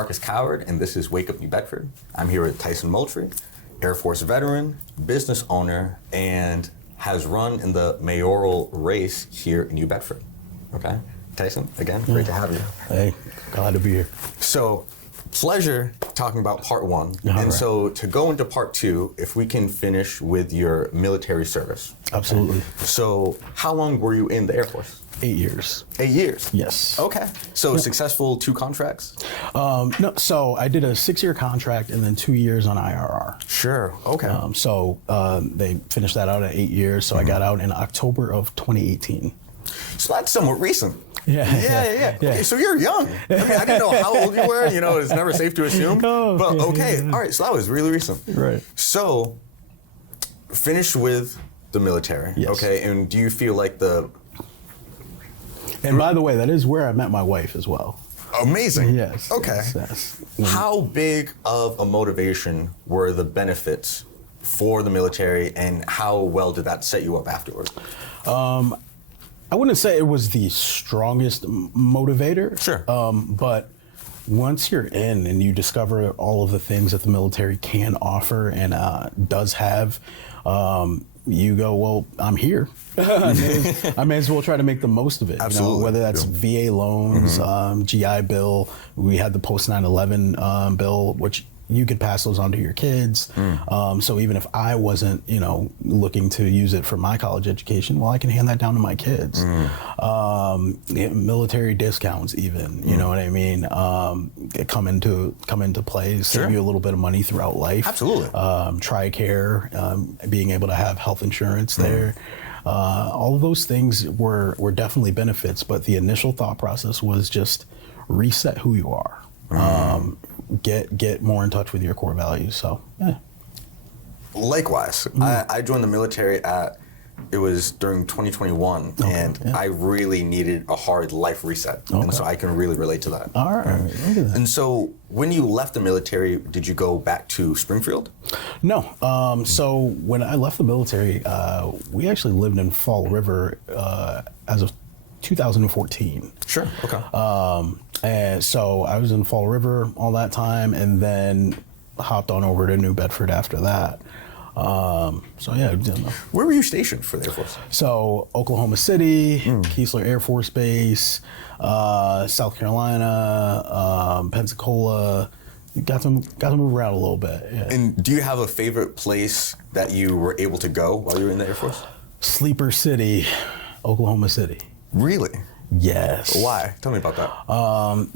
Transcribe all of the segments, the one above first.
Marcus Coward, and this is Wake Up New Bedford. I'm here with Tyson Moultrie, Air Force veteran, business owner, and has run in the mayoral race here in New Bedford. Okay, Tyson, again, great to have you. Hey, glad to be here. So, pleasure talking about part one. So to go into part two, if we can finish with your military service. Absolutely. So how long were you in the Air Force? 8 years. 8 years? Yes. Okay. So successful 2 contracts? No, so I did a 6-year contract and then 2 years on IRR. Sure. Okay. They finished that out at 8 years. So I got out in October of 2018. So that's somewhat recent. Yeah. Okay, so you're young. I mean, I didn't know how old you were. You know, it's never safe to assume. But okay, all right. So that was really recent. Right. So, finished with the military. Yes. Okay, and do you feel like And by the way, that is where I met my wife as well. Amazing. Yes. Okay. Yes. How big of a motivation were the benefits for the military, and how well did that set you up afterwards? I wouldn't say it was the strongest motivator. Sure. But once you're in and you discover all of the things that the military can offer and does have, you go, well, I'm here. I may as well try to make the most of it. Absolutely. You know, whether that's VA loans, GI Bill. We had the post 9/11 bill, which you could pass those on to your kids. So even if I wasn't, looking to use it for my college education, well, I can hand that down to my kids. Military discounts, even, you know what I mean? Come into play, save you a little bit of money throughout life. Absolutely. TRICARE, being able to have health insurance there. All of those things were definitely benefits, but the initial thought process was just reset who you are. Get more in touch with your core values. So, yeah. Likewise, I joined the military it was during 2021, I really needed a hard life reset, and so I can really relate to that. All right, look at that. And so, when you left the military, did you go back to Springfield? No. So when I left the military, we actually lived in Fall River as of 2014. Sure. Okay. And so I was in Fall River all that time, and then hopped on over to New Bedford after that. Where were you stationed for the Air Force? So Oklahoma City, Keesler Air Force Base, South Carolina, Pensacola. Got to move around a little bit. Yeah. And do you have a favorite place that you were able to go while you were in the Air Force? Sleeper City, Oklahoma City. Really? Yes. Why? Tell me about that.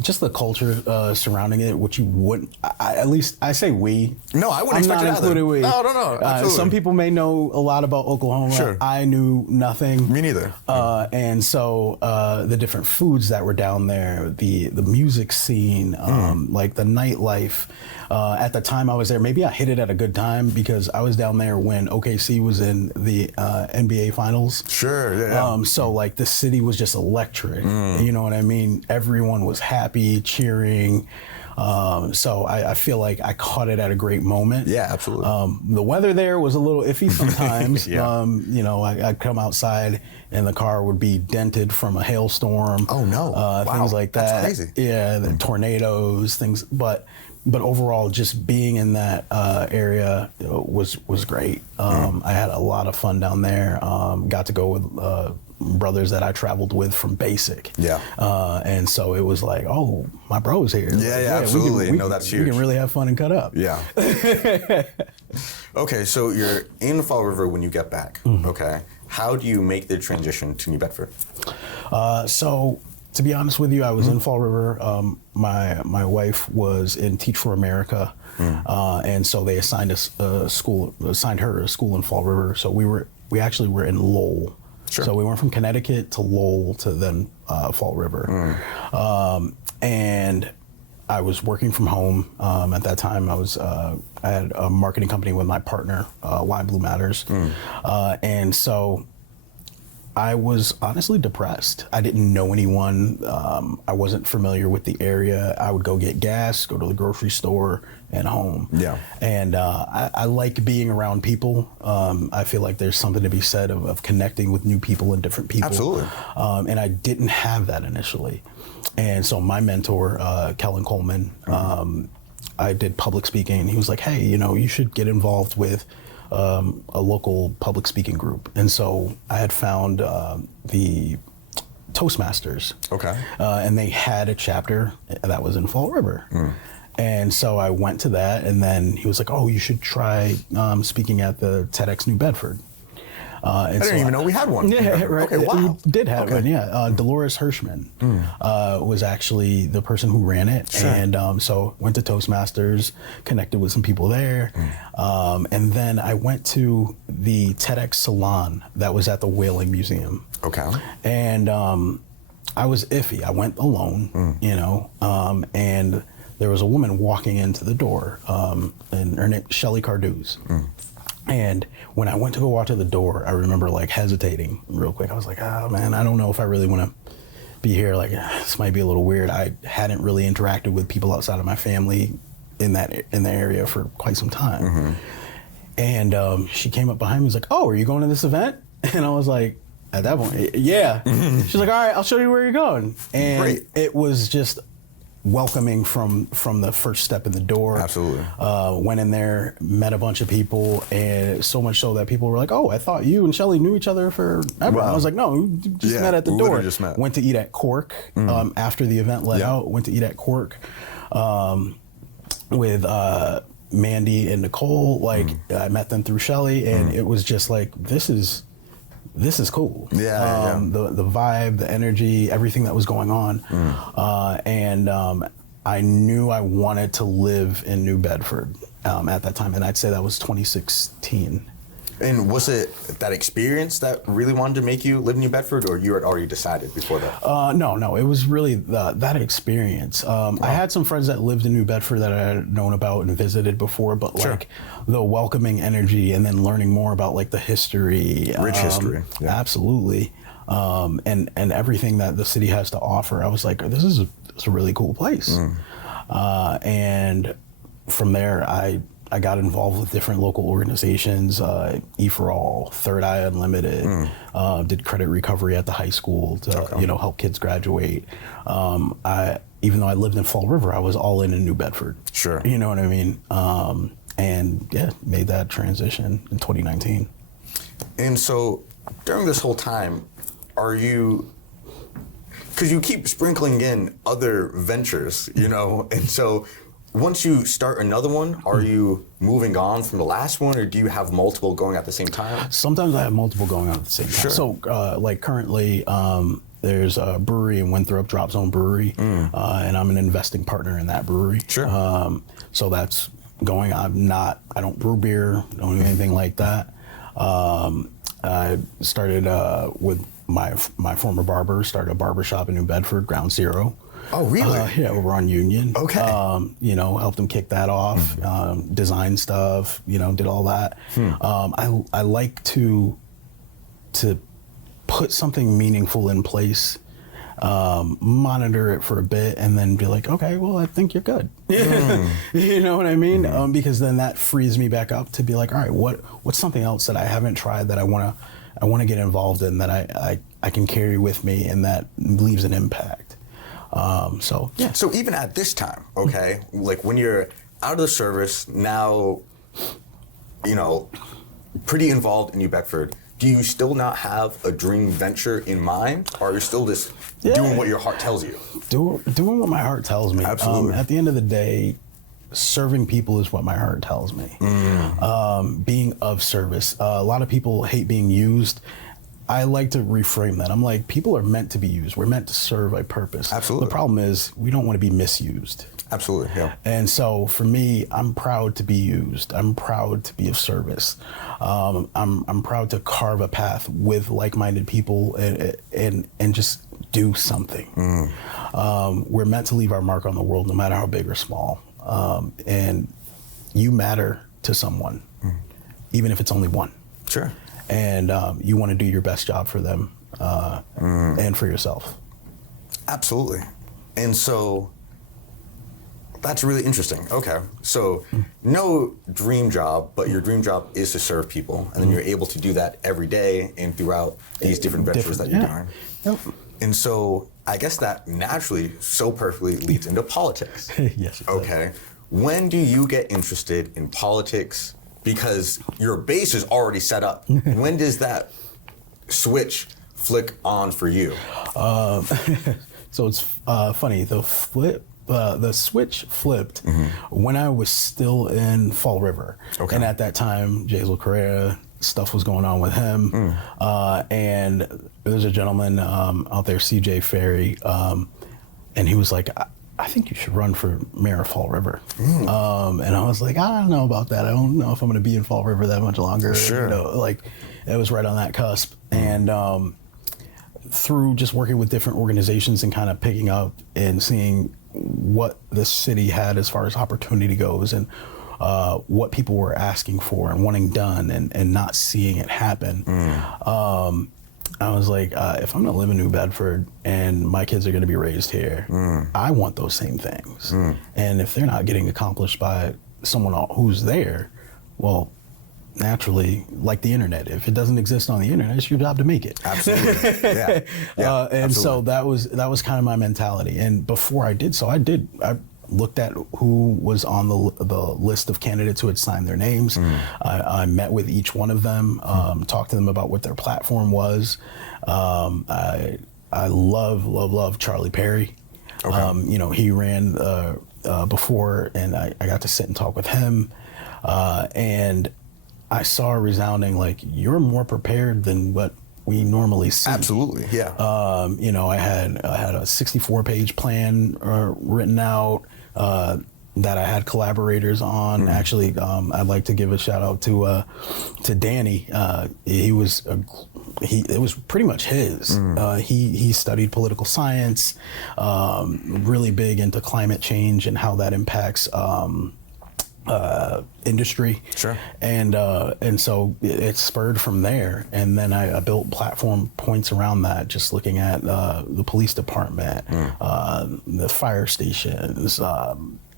Just the culture surrounding it, which you wouldn't. At least I say we. No, I wouldn't expect it. I'm not including we. No. Absolutely. Some people may know a lot about Oklahoma. Sure. I knew nothing. Me neither. And so the different foods that were down there, the music scene, like the nightlife. At the time I was there, maybe I hit it at a good time because I was down there when OKC was in the NBA Finals. Sure. Yeah. So like the city was just electric. You know what I mean? Everyone was happy, cheering. So I feel like I caught it at a great moment. Yeah, absolutely. The weather there was a little iffy sometimes. Yeah. I'd come outside and the car would be dented from a hailstorm. Oh no! Wow. Things like that. That's crazy. Yeah, the tornadoes, things. But overall, just being in that area was great. I had a lot of fun down there. Got to go with brothers that I traveled with from basic. Yeah. And so it was like, oh, my bro's here. Yeah, absolutely. No, that's huge. We can really have fun and cut up. Yeah. Okay, so you're in Fall River when you get back. Okay. How do you make the transition to New Bedford? So to be honest with you, I was in Fall River. My wife was in Teach for America. And so they assigned her a school in Fall River. So we actually were in Lowell. Sure. So we went from Connecticut to Lowell to then Fall River. And I was working from home at that time. I had a marketing company with my partner, Why Blue Matters. And so I was honestly depressed. I didn't know anyone. I wasn't familiar with the area. I would go get gas, go to the grocery store, and home. Yeah. And I like being around people. I feel like there's something to be said of connecting with new people and different people. Absolutely. And I didn't have that initially. And so my mentor, Kellen Coleman, I did public speaking, and he was like, hey, you should get involved with a local public speaking group. And so I had found the Toastmasters. Okay. And they had a chapter that was in Fall River. And so I went to that, and then he was like, oh, you should try speaking at the TEDx New Bedford. I didn't even know we had one. Yeah, right. Okay, wow. We did have one, yeah. Dolores Hirschman was actually the person who ran it. Sure. And so went to Toastmasters, connected with some people there. And then I went to the TEDx Salon that was at the Whaling Museum. Okay. And I was iffy. I went alone, and there was a woman walking into the door, and her name, Shelley Carduz. And when I went to go walk to the door, I remember hesitating real quick. I was like, oh man, I don't know if I really want to be here. This might be a little weird. I hadn't really interacted with people outside of my family in the area for quite some time. And she came up behind me and was like, oh, are you going to this event? And I was like, at that point, yeah. She's like, all right, I'll show you where you're going. And Great. It was just welcoming from the first step in the door. Absolutely. Went in there, met a bunch of people, and so much so that people were like, oh, I thought you and Shelley knew each other forever. Wow. I was like, no, we just met at the we door. literally just met. Went to eat at Cork after the event let out. Went to eat at Cork with Mandy and Nicole. I met them through Shelley, and it was just like, this is cool. Yeah. The vibe, the energy, everything that was going on. And I knew I wanted to live in New Bedford at that time. And I'd say that was 2016. And was it that experience that really wanted to make you live in New Bedford, or you had already decided before that? No. It was really that experience. I had some friends that lived in New Bedford that I had known about and visited before, but Sure. the welcoming energy and then learning more about the history. Rich history. Yeah. Absolutely. And everything that the city has to offer. I was like, this is a really cool place. And from there, I got involved with different local organizations, E for All, Third Eye Unlimited, did credit recovery at the high school to help kids graduate. Even though I lived in Fall River, I was all in New Bedford. Sure. You know what I mean? And yeah, made that transition in 2019. And so during this whole time, are you, because you keep sprinkling in other ventures, and so once you start another one, are you moving on from the last one, or do you have multiple going at the same time? Sometimes I have multiple going on at the same time. Sure. So currently, there's a brewery in Winthrop, Drop Zone Brewery, and I'm an investing partner in that brewery. Sure. So that's going. I don't brew beer, don't do anything like that. I started with my former barber, started a barber shop in New Bedford, Ground Zero. Oh, really? Yeah, over on Union. Okay. Helped them kick that off, design stuff, did all that. I like to put something meaningful in place, monitor it for a bit, and then be like, okay, well, I think you're good. You know what I mean? Because then that frees me back up to be like, all right, what's something else that I haven't tried that I want to get involved in, that I can carry with me and that leaves an impact. Yeah. So even at this time, okay, when you're out of the service now, pretty involved in New Bedford, do you still not have a dream venture in mind, or are you still just doing what your heart tells you? Doing what my heart tells me. Absolutely. At the end of the day, serving people is what my heart tells me. Being of service. A lot of people hate being used. I like to reframe that. I'm like, people are meant to be used. We're meant to serve a purpose. Absolutely. The problem is we don't want to be misused. Absolutely, yeah. And so for me, I'm proud to be used. I'm proud to be of service. I'm proud to carve a path with like-minded people and just do something. We're meant to leave our mark on the world, no matter how big or small. And you matter to someone, even if it's only one. Sure. And you want to do your best job for them. and for yourself. Absolutely. And so that's really interesting. Okay. So no dream job, but your dream job is to serve people. And then you're able to do that every day and throughout these different ventures that you're doing. Yep. And so I guess that naturally so perfectly leads into politics. Yes. Okay. When do you get interested in politics? Because your base is already set up. When does that switch flick on for you? So it's funny. The switch flipped when I was still in Fall River. Okay. And at that time, Jazel Correa, stuff was going on with him. And there's a gentleman out there, CJ Ferry, and he was like, I think you should run for mayor of Fall River. And I was like, I don't know about that. I don't know if I'm going to be in Fall River that much longer. Sure. Like it was right on that cusp. And through just working with different organizations and kind of picking up and seeing what the city had as far as opportunity goes and what people were asking for and wanting done and not seeing it happen. I was like, if I'm going to live in New Bedford and my kids are going to be raised here, I want those same things. And if they're not getting accomplished by someone who's there, well, naturally, like the internet, if it doesn't exist on the internet, it's your job to make it. Absolutely. Yeah. And so absolutely. that was kind of my mentality. And before I did so, I looked at who was on the list of candidates who had signed their names. I met with each one of them, talked to them about what their platform was. I love Charlie Perry. Okay. He ran before, and I got to sit and talk with him. And I saw a resounding, like, you're more prepared than what we normally see. Absolutely, yeah. I had a 64-page plan written out that I had collaborators on. Actually, I'd like to give a shout out to Danny. It was pretty much his. He studied political science, really big into climate change and how that impacts industry. Sure. And so it spurred from there. And then I built platform points around that, just looking at the police department, the fire stations,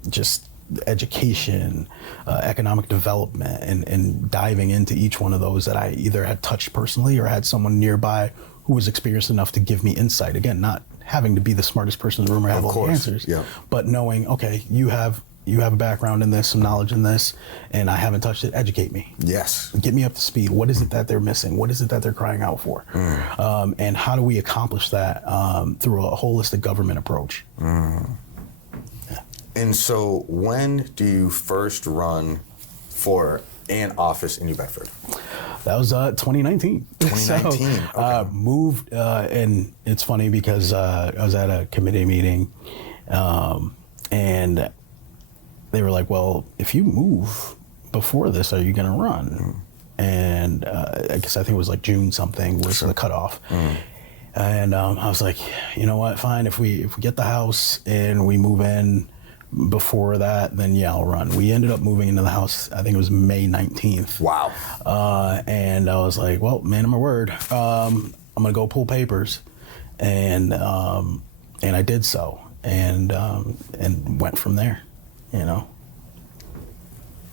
just education, economic development, and diving into each one of those that I either had touched personally or had someone nearby who was experienced enough to give me insight. Again, not having to be the smartest person in the room or have all the answers, but knowing, okay, you have a background in this, some knowledge in this, and I haven't touched it. Educate me. Yes. Get me up to speed. What is it that they're missing? What is it that they're crying out for? And how do we accomplish that through a holistic government approach? And so when do you first run for an office in New Bedford? That was 2019. 2019. So, okay. Moved, and it's funny because I was at a committee meeting, and they were like, well, if you move before this, are you going to run? And I think it was like June something was the cutoff. And I was like, you know what, fine. If we get the house and we move in before that, then yeah, I'll run. We ended up moving into the house, I think it was May 19th. Wow. And I was like, well, man of my word, I'm going to go pull papers. And I did so, and went from there.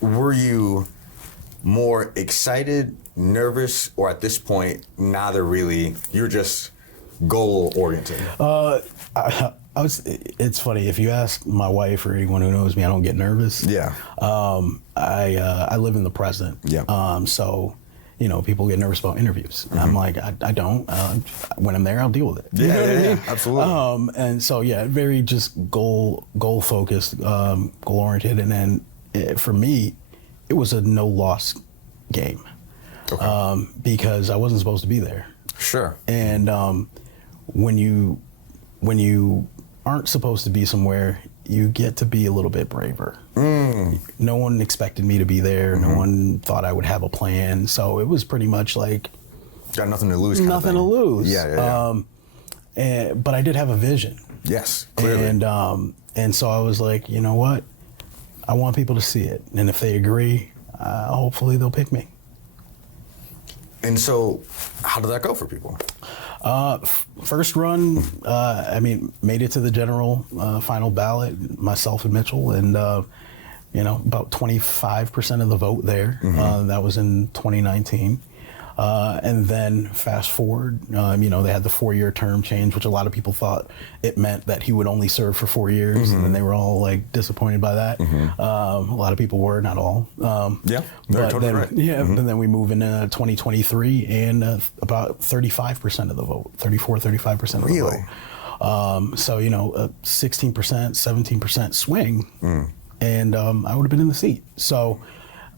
Were you more excited, nervous, or at this point, neither really? You're just goal oriented. It's funny, if you ask my wife or anyone who knows me, I don't get nervous. Yeah. I live in the present. Yeah. So, people get nervous about interviews. And I'm like, I don't. When I'm there, I'll deal with it. You know what I mean? Absolutely. And so, yeah, very just goal focused, goal oriented. And then for me, it was a no loss game. Okay. Because I wasn't supposed to be there. Sure. And when you aren't supposed to be somewhere, you get to be a little bit braver. No one expected me to be there. No one thought I would have a plan. So it was pretty much like, got nothing to lose. Nothing to lose. Yeah. But I did have a vision. Yes, clearly. And so I was like, you know what? I want people to see it. And if they agree, hopefully they'll pick me. And so how did that go for people? First run, I mean, made it to the general final ballot, myself and Mitchell, and about 25% of the vote there. That was in 2019. And then fast forward, they had the 4-year term change, which a lot of people thought it meant that he would only serve for 4 years, and they were all like disappointed by that. A lot of people were, not all. Yeah, they're totally right. Yeah, and then we move into 2023, and about 35% of the vote, 35% of the vote. So 16%, 17% swing, and I would have been in the seat. So,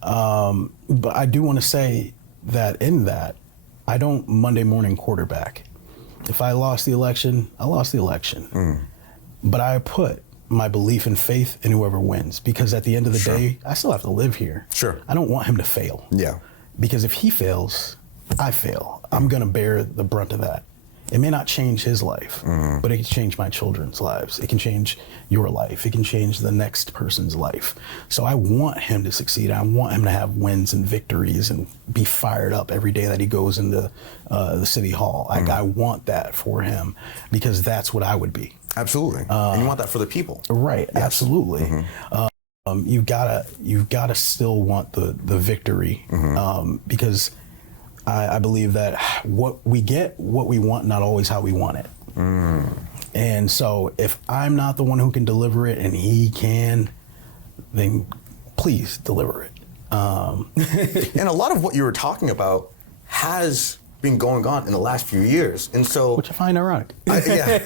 but I do want to say that in that, I don't Monday morning quarterback. If I lost the election, I lost the election. But I put my belief and faith in whoever wins, because at the end of the day, I still have to live here. Sure. I don't want him to fail. Yeah. Because if he fails, I fail. I'm going to bear the brunt of that. It may not change his life, but it can change my children's lives. It can change your life. It can change the next person's life. So I want him to succeed. I want him to have wins and victories and be fired up every day that he goes into the city hall. I want that for him, because that's what I would be. Absolutely. And you want that for the people. Right. Yes. Absolutely. You've gotta still want the victory, because I believe that what we get, what we want, not always how we want it. And so if I'm not the one who can deliver it and he can, then please deliver it. And a lot of what you were talking about has been going on in the last few years. And so, which I find ironic. Yeah.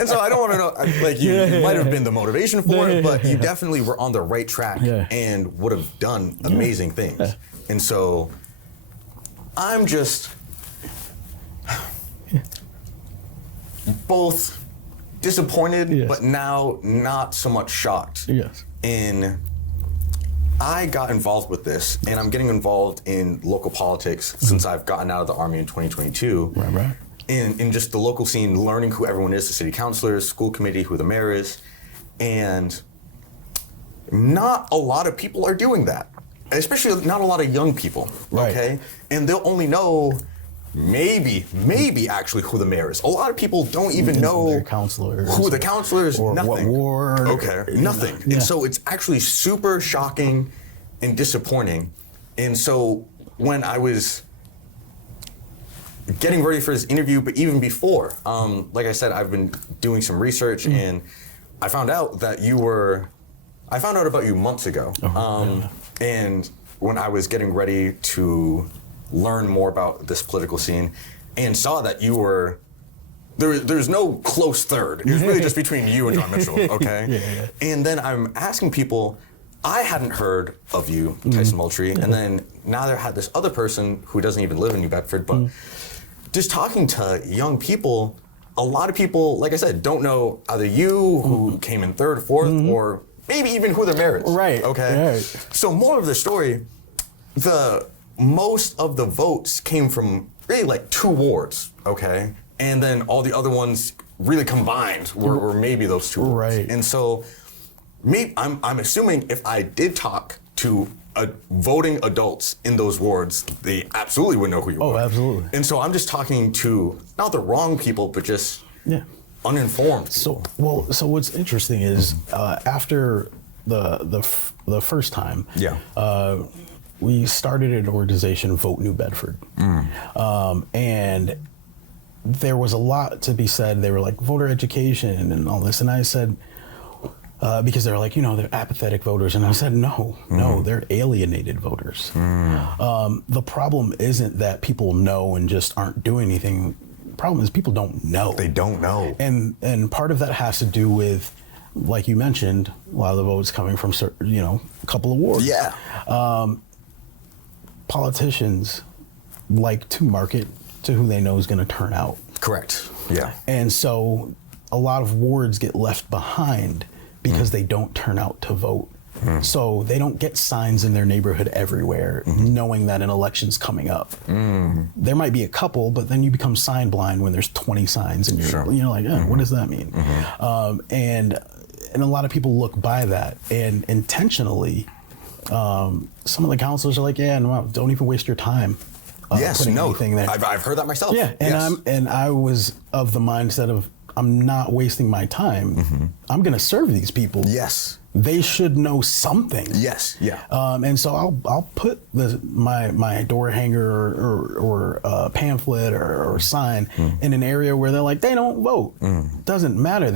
And so I don't want to know, like you might have been the motivation for it, but you definitely were on the right track and would have done amazing things. And so I'm just both disappointed, but now not so much shocked. Yes. I got involved with this, and I'm getting involved in local politics since I've gotten out of the Army in 2022. Right. In just the local scene, learning who everyone is, the city councilors, school committee, who the mayor is. And not a lot of people are doing that. Especially not a lot of young people, okay? And they'll only know maybe actually who the mayor is. A lot of people don't even know their counselors, who the counselors, or nothing. What ward. Okay, nothing. And so it's actually super shocking and disappointing. And so when I was getting ready for this interview, but even before, like I said, I've been doing some research, and I found out that I found out about you months ago. And when I was getting ready to learn more about this political scene and saw that you were, there's no close third. It was really just between you and John Mitchell, okay? And then I'm asking people, I hadn't heard of you, Tyson Moultrie, and then now there had this other person who doesn't even live in New Bedford, but just talking to young people, a lot of people, like I said, don't know either you, who came in third, fourth, or maybe even who the mayor is. Right. Okay. Right. So more of the story, most of the votes came from really like 2 wards. Okay. And then all the other ones really combined were maybe those 2 wards. Right. And so I'm assuming if I did talk to voting adults in those wards, they absolutely would know who you were. Oh, absolutely. And so I'm just talking to not the wrong people, but just uninformed. So what's interesting is after the first time, we started an organization, Vote New Bedford, and there was a lot to be said. They were like voter education and all this, and I said, because they're like, they're apathetic voters, and I said, no, they're alienated voters. The problem isn't that people know and just aren't doing anything. The problem is people don't know. They don't know. And part of that has to do with, like you mentioned, a lot of the votes coming from certain, a couple of wards. Yeah. Politicians like to market to who they know is going to turn out. Correct. Yeah. And so a lot of wards get left behind because they don't turn out to vote. So they don't get signs in their neighborhood everywhere, knowing that an election's coming up. There might be a couple, but then you become sign blind when there's 20 signs and you're like, what does that mean? And a lot of people look by that, and intentionally, some of the counselors are like, no, don't even waste your time putting anything there. I've heard that myself. Yeah, and I was of the mindset of I'm not wasting my time. I'm going to serve these people. Yes. They should know something. Yes. Yeah. And so I'll put my door hanger or pamphlet or sign in an area where they're like, they don't vote. Doesn't matter.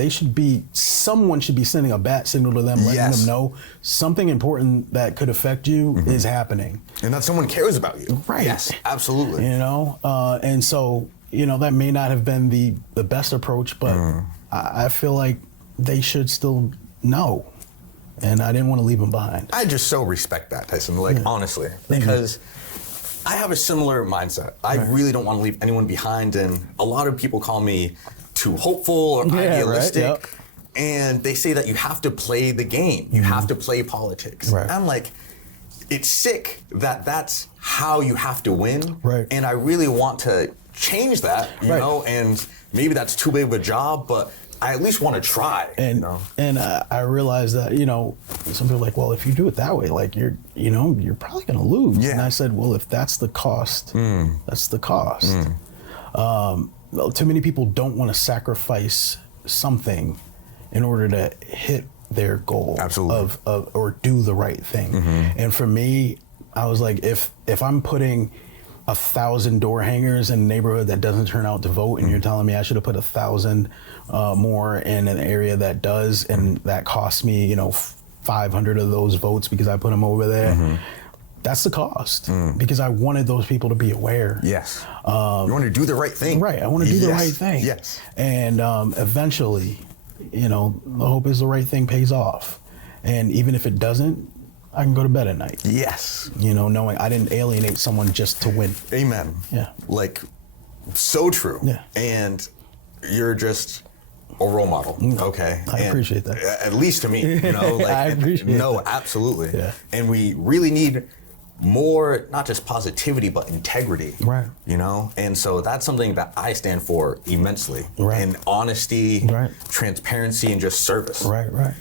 Someone should be sending a bat signal to them, letting them know something important that could affect you is happening. And that someone cares about you. Right. Yes, absolutely. And so, that may not have been the best approach, but I feel like they should still know. And I didn't want to leave them behind. I just so respect that, Tyson, honestly, because I have a similar mindset. I really don't want to leave anyone behind, and a lot of people call me too hopeful or idealistic, right, yep. And they say that you have to play the game, you have to play politics. Right. I'm like, it's sick that that's how you have to win, right. And I really want to change that, you know, and maybe that's too big of a job, but I at least want to try. And I realized that, some people are like, well, if you do it that way, like you're probably going to lose. Yeah. And I said, well, if that's the cost, that's the cost. Too many people don't want to sacrifice something in order to hit their goal. Absolutely. of or do the right thing. And for me, I was like, if I'm putting 1,000 door hangers in a neighborhood that doesn't turn out to vote, and you're telling me I should have put 1,000 more in an area that does, and that costs me, 500 of those votes because I put them over there. That's the cost, because I wanted those people to be aware. Yes. You want to do the right thing. Right. I want to do the right thing. Yes. And eventually, the hope is the right thing pays off. And even if it doesn't, I can go to bed at night. Yes. Knowing I didn't alienate someone just to win. Amen. Yeah. So true. Yeah. And you're just a role model. Okay. I appreciate that. At least to me, I appreciate that. Absolutely. Yeah. And we really need more, not just positivity, but integrity. Right. And so that's something that I stand for immensely. Right. And honesty, right. Transparency, and just service. Right.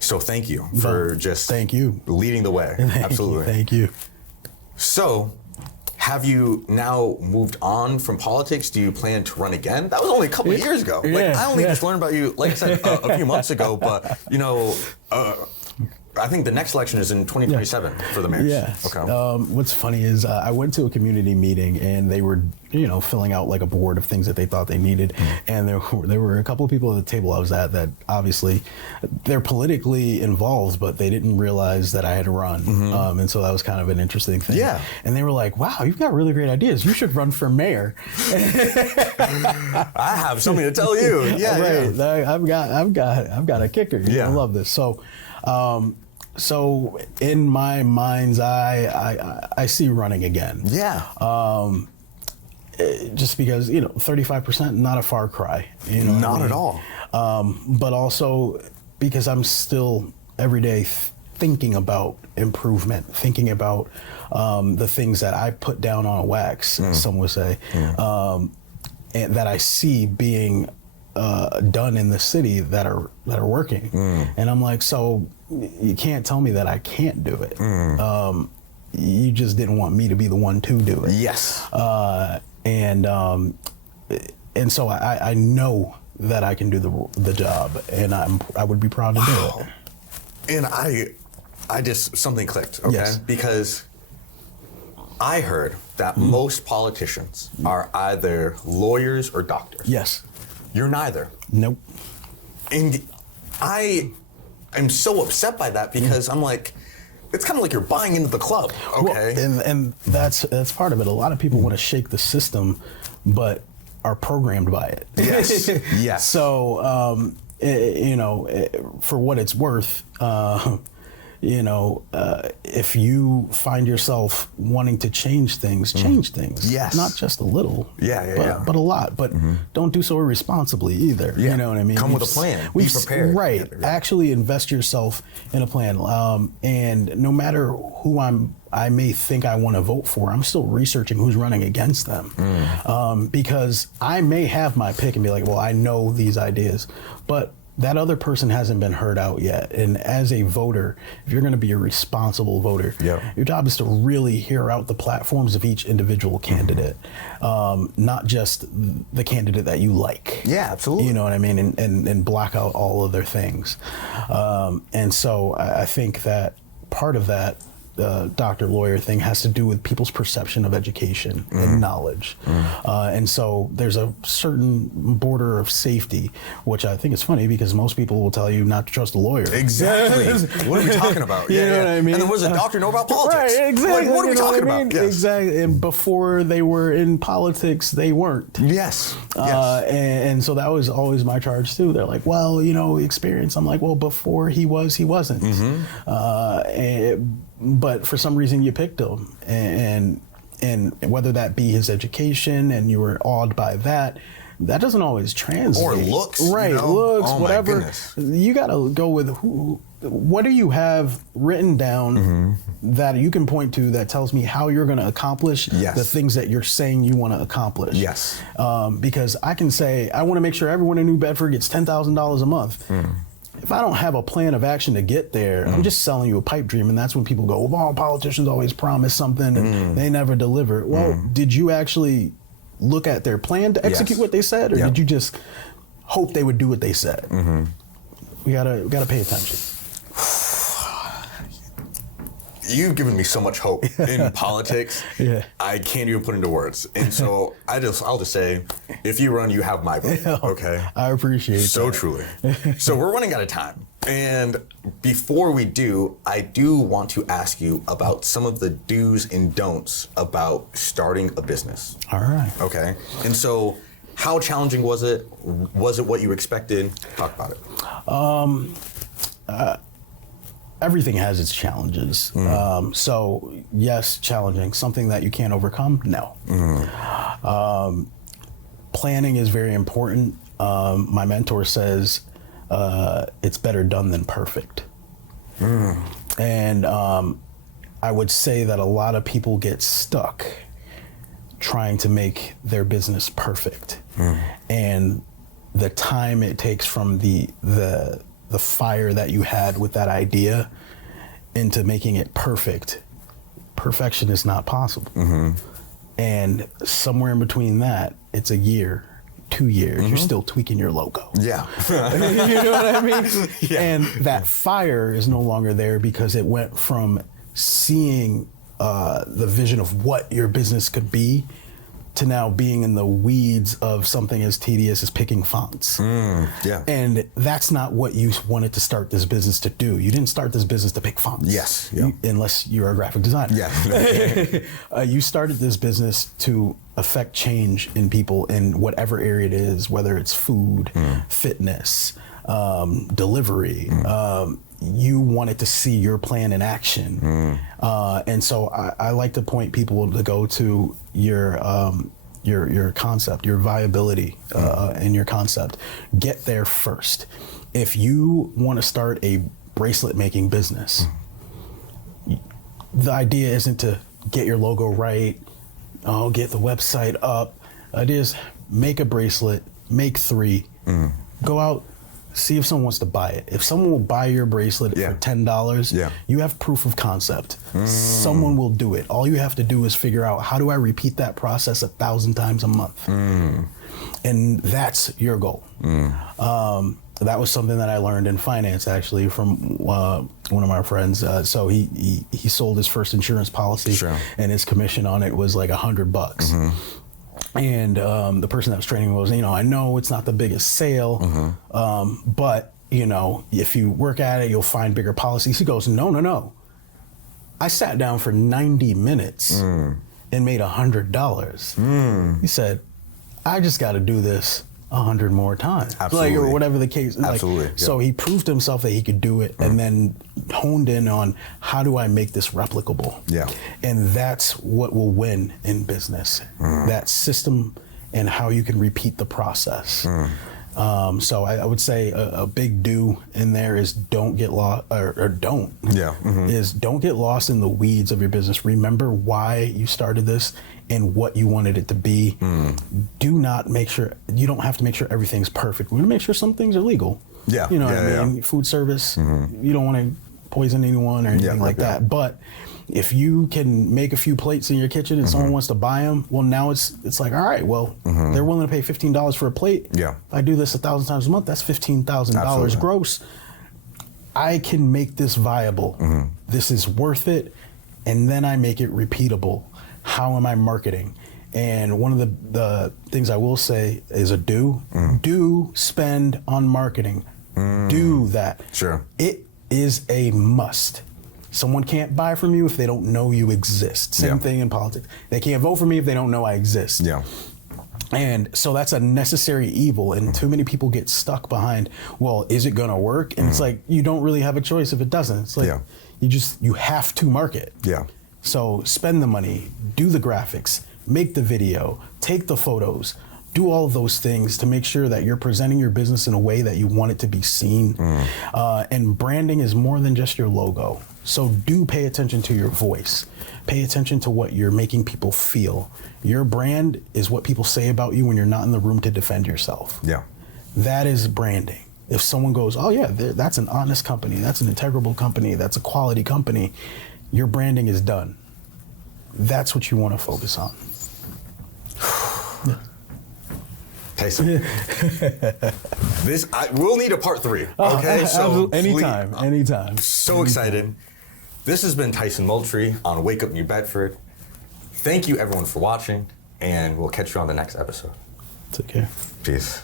So thank you for just thank you leading the way. Absolutely. Thank you. So, have you now moved on from politics? Do you plan to run again? That was only a couple of years ago. I only just learned about you, like I said, a few months ago. But I think the next election is in 2027 for the mayors. Yeah. Okay. What's funny is I went to a community meeting, and they were, filling out like a board of things that they thought they needed. And there were a couple of people at the table I was at that obviously they're politically involved, but they didn't realize that I had run. And so that was kind of an interesting thing. Yeah. And they were like, wow, you've got really great ideas. You should run for mayor. I have something to tell you. Yeah. Right. Yeah. I've got a kicker. I love this. So in my mind's eye, I see running again. Yeah. Just because, 35%, not a far cry. Not at all. But also because I'm still every day thinking about improvement, thinking about the things that I put down on a wax, some would say, and that I see being done in the city that are working. And I'm like, so you can't tell me that I can't do it. You just didn't want me to be the one to do it. Yes. And so I know that I can do the job, and I would be proud to do it. And I just, something clicked, okay? Yes. Because I heard that most politicians are either lawyers or doctors. Yes. You're neither. Nope. And I am so upset by that because I'm like, it's kind of like you're buying into the club, okay? Well, and that's part of it. A lot of people want to shake the system, but are programmed by it. Yes. Yes. So, for what it's worth, if you find yourself wanting to change things, change things. Yes. Not just a little. But a lot. But don't do so irresponsibly either. Yeah. You know what I mean? Come with a plan. Be prepared. Right. Yeah. Actually invest yourself in a plan. And no matter who I may think I want to vote for, I'm still researching who's running against them. Because I may have my pick and be like, well, I know these ideas, but that other person hasn't been heard out yet. And as a voter, if you're going to be a responsible voter, your job is to really hear out the platforms of each individual candidate, not just the candidate that you like. Yeah, absolutely. You know what I mean? And block out all other things. And so I think that part of that doctor lawyer thing has to do with people's perception of education and knowledge. And so there's a certain border of safety, which I think is funny because most people will tell you not to trust a lawyer. Exactly. What are we talking about? You know what I mean? And then what does a doctor know about politics? Right, exactly. Like, what are we talking about? Yes. Exactly. And before they were in politics, they weren't. Yes. And so that was always my charge too. They're like, well, you know, experience. I'm like, well, before he was, he wasn't. But for some reason you picked him, and whether that be his education and you were awed by that doesn't always translate. Or looks, right? You know? Looks, oh, whatever. My goodness. You got to go with what do you have written down that you can point to that tells me how you're going to accomplish the things that you're saying you want to accomplish. Yes. Because I can say I want to make sure everyone in New Bedford gets $10,000 a month. If I don't have a plan of action to get there, I'm just selling you a pipe dream. And that's when people go, well, politicians always promise something and they never deliver. Well, did you actually look at their plan to execute what they said? Or did you just hope they would do what they said? We gotta pay attention. You've given me so much hope in politics. I can't even put into words. And so I'll just say, if you run, you have my vote. Okay. I appreciate so that. Truly. So we're running out of time. And before we do, I do want to ask you about some of the do's and don'ts about starting a business. All right. Okay. And so how challenging was it? Was it what you expected? Talk about it. Everything has its challenges. So yes, challenging. Something that you can't overcome? No. Planning is very important. My mentor says it's better done than perfect. And I would say that a lot of people get stuck trying to make their business perfect. And the time it takes from the fire that you had with that idea into making it perfect, perfection is not possible. And somewhere in between that, it's a year, 2 years, you're still tweaking your logo. Yeah. You know what I mean? And that fire is no longer there because it went from seeing the vision of what your business could be to now being in the weeds of something as tedious as picking fonts. And that's not what you wanted to start this business to do. You didn't start this business to pick fonts. Yes. Unless you're a graphic designer. You started this business to affect change in people in whatever area it is, whether it's food, fitness, delivery. You wanted to see your plan in action. And so I like to point people to go to your concept, your viability and your concept. Get there first. If you want to start a bracelet making business, the idea isn't to get your logo right, get the website up. The idea is make a bracelet, make 3, go out, see if someone wants to buy it. If someone will buy your bracelet for $10, you have proof of concept. Someone will do it. All you have to do is figure out, how do I repeat that process 1,000 times a month? And that's your goal. That was something that I learned in finance, actually, from one of my friends. So he sold his first insurance policy, and his commission on it was like $100. And the person that was training was, I know it's not the biggest sale, but, if you work at it, you'll find bigger policies. He goes, no. I sat down for 90 minutes and made $100. He said, I just got to do this 100 more times. Absolutely. Or whatever the case. Absolutely. So he proved to himself that he could do it, and then honed in on, how do I make this replicable? And that's what will win in business. That system and how you can repeat the process. So I would say a big do in there is don't get lost, or don't. Is don't get lost in the weeds of your business. Remember why you started this and what you wanted it to be. Do not make sure, you don't have to make sure everything's perfect. We're gonna make sure some things are legal. Yeah. You know what Yeah, I mean? Food service, you don't want to poison anyone or anything like that. But if you can make a few plates in your kitchen and someone wants to buy them, well, now it's like, all right, well, they're willing to pay $15 for a plate. Yeah. If I do this 1,000 times a month, that's $15,000 Absolutely. gross. I can make this viable. This is worth it. And then I make it repeatable. How am I marketing? And one of the things I will say is do spend on marketing. Do that. Sure. It is a must. Someone can't buy from you if they don't know you exist. Same thing in politics. They can't vote for me if they don't know I exist. Yeah. And so that's a necessary evil. And too many people get stuck behind, well, is it going to work? And it's like, you don't really have a choice if it doesn't. It's like, you have to market. Yeah. So spend the money, do the graphics, make the video, take the photos, do all of those things to make sure that you're presenting your business in a way that you want it to be seen. And branding is more than just your logo. So do pay attention to your voice. Pay attention to what you're making people feel. Your brand is what people say about you when you're not in the room to defend yourself. Yeah. That is branding. If someone goes, oh yeah, that's an honest company, that's an integrable company, that's a quality company, your branding is done. That's what you want to focus on. Tyson, we'll need a part 3. Okay, so anytime. So excited. This has been Tyson Moultrie on Wake Up New Bedford. Thank you everyone for watching, and we'll catch you on the next episode. Take care. Peace.